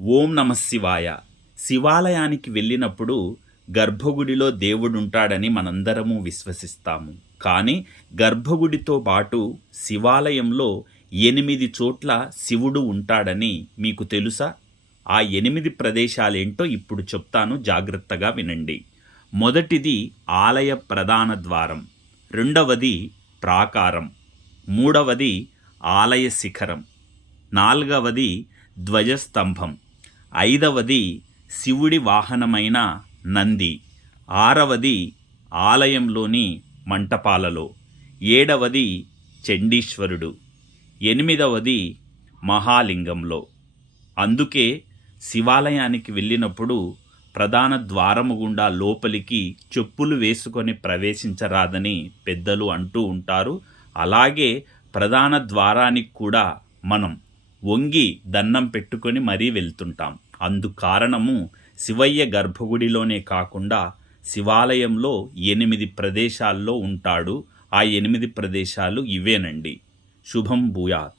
ఓం నమ శివాయ. శివాలయానికి వెళ్ళినప్పుడు గర్భగుడిలో దేవుడుంటాడని మనందరము విశ్వసిస్తాము. కానీ గర్భగుడితో పాటు శివాలయంలో ఎనిమిది చోట్ల శివుడు ఉంటాడని మీకు తెలుసా? ఆ ఎనిమిది ప్రదేశాలేంటో ఇప్పుడు చెప్తాను జాగ్రత్తగా వినండి. మొదటిది ఆలయ ప్రధాన ద్వారం. రెండవది ప్రాకారం. మూడవది ఆలయ శిఖరం. నాలుగవది ధ్వజస్తంభం. ఐదవది శివుడి వాహనమైన నంది. ఆరవది ఆలయంలోని మంటపాలలో. ఏడవది చండీశ్వరుడు. ఎనిమిదవది మహాలింగంలో. అందుకే శివాలయానికి వెళ్ళినప్పుడు ప్రధాన ద్వారము గుండా లోపలికి చెప్పులు వేసుకొని ప్రవేశించరాదని పెద్దలు అంటూ ఉంటారు. అలాగే ప్రధాన ద్వారానికి కూడా మనం వంగి దండం పెట్టుకొని మరీ వెళ్తుంటాం. అందు కారణము శివయ్య గర్భగుడిలోనే కాకుండా శివాలయంలో ఎనిమిది ప్రదేశాల్లో ఉంటాడు. ఆ ఎనిమిది ప్రదేశాలు ఇవేనండి. శుభం భూయాత్.